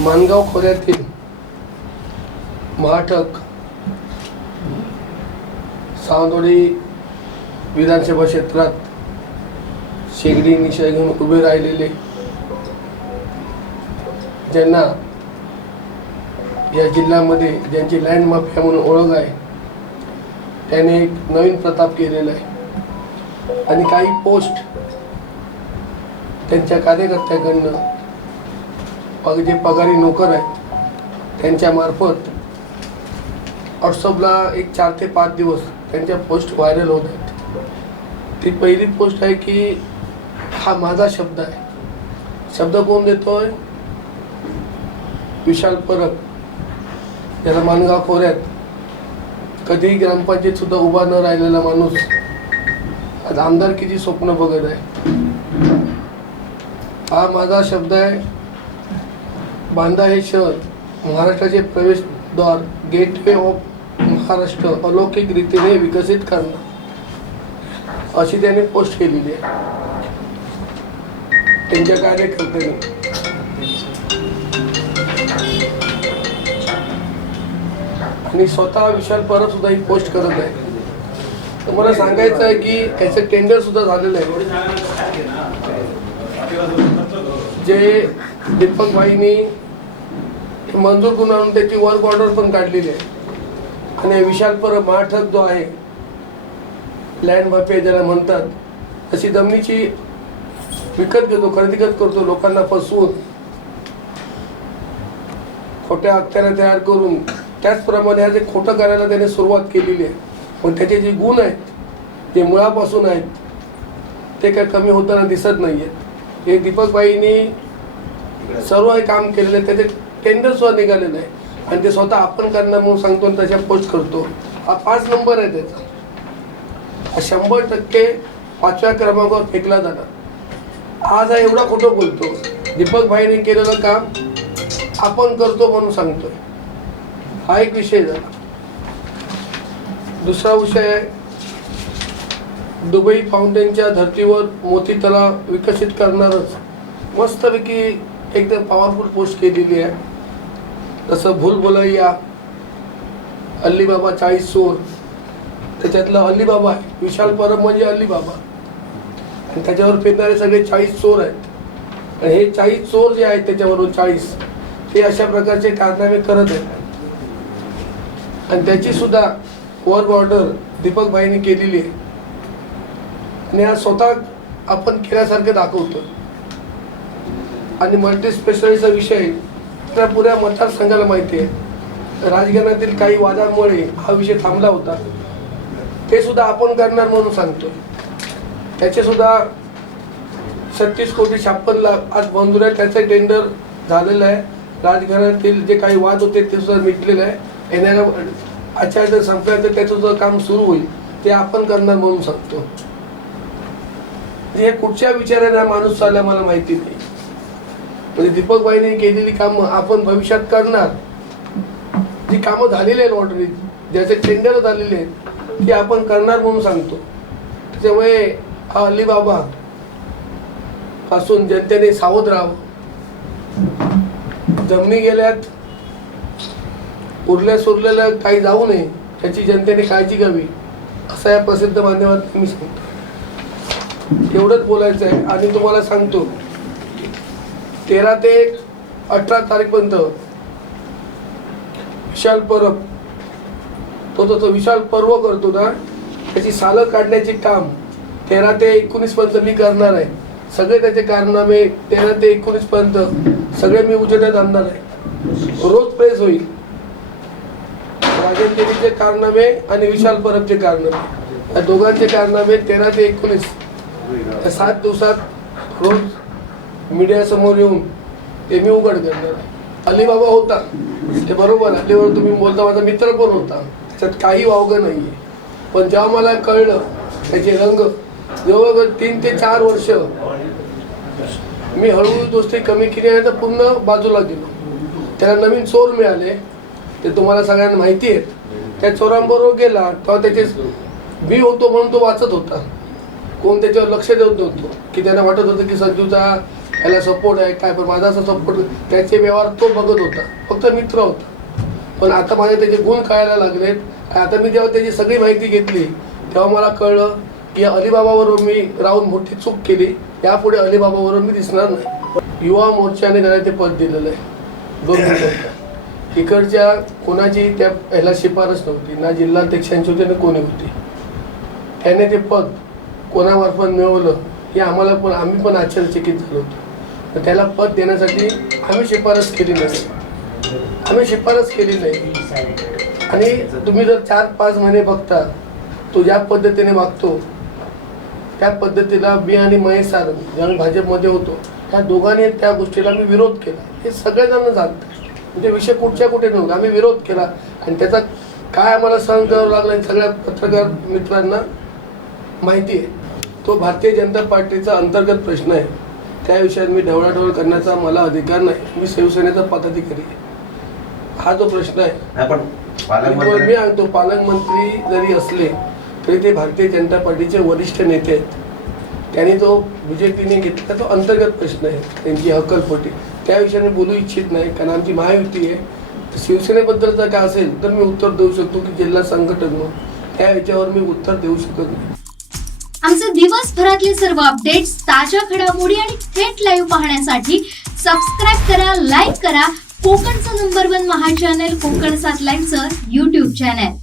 माणगाव खोऱ्यातील महाटक सावंतवाडी विधानसभा क्षेत्रात शेगडी निशा घेऊन उभे राहिलेले ज्यांना या जिल्ह्यामध्ये ज्यांची लँड माफिया म्हणून ओळख आहे त्याने एक नवीन प्रताप केलेला आहे आणि काही पोस्ट त्यांच्या कार्यकर्त्याकडनं जे पगारी नोकर आहेत त्यांच्या मार्फत व्हॉट्सअपला एक 4 ते 5 दिवस त्यांच्या पोस्ट व्हायरल होत आहेत। ती पहिली पोस्ट आहे की हा माझा शब्द आहे। शब्द कोण देतोय? विशाल परब, ज्याला माणगाव खोऱ्यात कधी ग्रामपंचायत सुद्धा उभा न राहिलेला माणूस आज आमदारकीची स्वप्न बघत आहे। हा माझा शब्द आहे। बांदा हे शहर महाराष्ट्राचे प्रवेशद्वार, गेटवे ऑफ महाराष्ट्र अलौकिक रीतीने विकसित करणं, अशी त्याने पोस्ट केलेली आहे त्यांच्या कार्यकर्त्यांनी। आणि स्वतः विशाल परब सुद्धा ही पोस्ट करत आहे। तर मला सांगायचं आहे की याचं टेंडर सुद्धा झालेलं आहे। जे दीपक भाईंनी मंजूर करून आणून त्याची वर्क ऑर्डर पण काढलेली आहे। आणि विशाल परब महाठक जो आहे, लँड माफिया ज्याला म्हणतात, अशी जमिनीची विकत घेतो, खरेदी करतो, लोकांना फसवून खोट्या अख्त्याने तयार करून त्याचप्रमाणे आज एक खोटं करायला त्याने सुरुवात केलेली आहे। पण त्याचे जे गुण आहेत, जे मुळापासून आहेत, ते काय कमी होताना दिसत नाही आहेत। हे दीपक भाईंनी सर्व हे काम केलेलं आहे, त्याचे टेंडर सुद्धा निघालेलं आहे आणि ते स्वतः आपण करणार म्हणून सांगतो आणि त्याच्या पोस्ट करतो। हा 5 नंबर आहे त्याचा। हा 100% 5व्या क्रमांकावर फेकला जाणार। आज हा एवढा खोटं बोलतो, दीपक भाईंनी केलेलं काम आपण करतो म्हणून सांगतोय। हा एक विषय झाला। दुसरा विषय आहे, दुबई फाउंटेनच्या धर्तीवर मोती तलाव विकसित करणारच, मस्तपैकी एकदम पॉवरफुल पोस्ट केलेली आहे। जसं भूलभुलैया, अलीबाबा 40 चोर, त्याच्यातला अलीबाबा आहे, विशाल परब म्हणजे अलीबाबा, आणि त्याच्यावर फिरणारे सगळे 40 चोर आहेत। आणि हे 40 चोर जे आहेत त्याच्यावरून 40 ते अशा प्रकारचे कारनामे करत आहेत आणि त्याची सुद्धा वर्क ऑर्डर दीपक भाईंनी केलेली आहे। आणि हा स्वतः आपण केल्यासारखं दाखवतो। आणि मल्टी स्पेशालिटीचा विषय त्या पुऱ्या मतदारसंघाला माहिती आहे। राजकारणातील काही वादामुळे हा विषय थांबला होता, ते सुद्धा आपण करणार म्हणून सांगतो। त्याचे सुद्धा 36,56,00,000 आज मंजूर आहे। त्याचं टेंडर झालेलं आहे। राजकारणातील जे काही वाद होते ते सुद्धा मिटलेलं आहे। येणाऱ्या आचार्य संपल्यानंतर त्याचं सुद्धा काम सुरू होईल, ते आपण करणार म्हणून सांगतो। हे कुठच्या विचाराने हा माणूस चालला मला माहिती नाही। म्हणजे दीपक भाईंनी केलेली कामं आपण भविष्यात करणार, जी कामं झालेली आहेत ऑलरेडी, ज्याचे टेंडर झालेले आहेत, ती आपण करणार म्हणून सांगतो। त्याच्यामुळे हा अलीबाबा पासून जनतेने सावध राहावं। जमिनी गेल्यात, उरल्या सुरलेल्या काही जाऊ नये, याची जनतेने काळजी घ्यावी, असं या प्रसिद्ध माध्यमात मी सांगतो। एवढंच बोलायचं आहे। आणि तुम्हाला सांगतो, 13 ते 18 तारीखपर्यंत विशाल परब तो विशाल पर्व करतो ना, त्याची सालं काढण्याचे काम 13 ते 19 पर्यंत मी करणार आहे। सगळे त्याचे कारनामे 13 ते 19 पर्यंत सगळे मी उजेडात आणणार आहे। रोज प्रेस होईल, राजन देवीचे कारनामे आणि विशाल परबचे कारनामे, या दोघांचे कारनामे 13 ते 19 या 7 दिवसात रोज मीडिया समोर येऊन ते मी उघड करणार। अलीबाबा होता ते बरोबर, अलीबाबा तुम्ही बोलता माझा मित्र पण होता, त्याच्यात काही वावगं नाहीये। पण जेव्हा मला कळलं त्याचे रंग, जवळजवळ 3 ते 4 वर्ष मी हळूहळू दोस्ती कमी केली आणि तर पूर्ण बाजूला गेलो। त्याला नवीन चोर मिळाले, ते तुम्हाला सगळ्यांना माहिती आहे। त्या चोरांबरोबर गेला तेव्हा त्याचे मी होतो म्हणून तो वाचत होता, कोण त्याच्यावर लक्ष देत नव्हतं, की त्यांना वाटत होतं की संजूचा याला सपोर्ट आहे काय, पण माझा असा सपोर्ट त्याचे व्यवहार तो बघत होता, फक्त मित्र होता. पण आता माझे त्याचे गुण कळायला लागलेत. आता मी जेव्हा त्याची सगळी माहिती घेतली तेव्हा मला कळलं की अलिबाबावरून मी राहून मोठी चूक केली. यापुढे अलिबाबावरून मी दिसणार नाही. युवा मोर्चाने त्याला ते पद दिलेलं आहे 2 मिनिटात. इकडच्या कोणाची त्या ह्याला शिफारस नव्हती, ना जिल्हाध्यक्षांची होती ना कोणी होती. त्याने ते पद कोणामार्फत मिळवलं हे आम्ही पण आश्चर्यचकित झालो होतो. तर त्याला पद देण्यासाठी आम्ही शिफारस केली नाही. आणि तुम्ही जर 4-5 महिने बघता तो ज्या पद्धतीने मागतो त्या पद्धतीला मी आणि महेश सारंग जेव्हा आम्ही भाजपमध्ये होतो त्या दोघांनी त्या गोष्टीला मी विरोध केला. हे सगळेजण जाणतात, म्हणजे विषय कुठे नव्हता. आम्ही विरोध केला आणि त्याचा काय आम्हाला सहन करावं लागलं सगळ्या पत्रकार मित्रांना माहिती आहे. तो भारतीय जनता पार्टीचा अंतर्गत प्रश्न आहे. त्या विषयात मी ढवळाढवळ करण्याचा मला अधिकार नाही. मी शिवसेनेचा पदाधिकारी आहे. हा जो प्रश्न आहे मी आणतो, पालकमंत्री जरी असले तरी ते भारतीय जनता पार्टीचे वरिष्ठ नेते आहेत. त्यांनी तो बीजेपीने घेतला, तो अंतर्गत प्रश्न आहे त्यांची हकलपट्टी. त्या विषयाने बोलू इच्छित नाही, कारण आमची महायुती आहे. शिवसेनेबद्दल जर काय असेल तर मी उत्तर देऊ शकतो की जिल्हा संघटक म्हणून, त्या याच्यावर मी उत्तर देऊ शकत नाही. आमचे दिवसभरातले सर्व अपडेट्स, ताज्या घडामोडी आणि थेट लाईव्ह पाहण्यासाठी सबस्क्राईब करा, लाईक करा कोकणचं नंबर 1 महा चॅनल कोकण 7 लाईनचं YouTube चॅनल.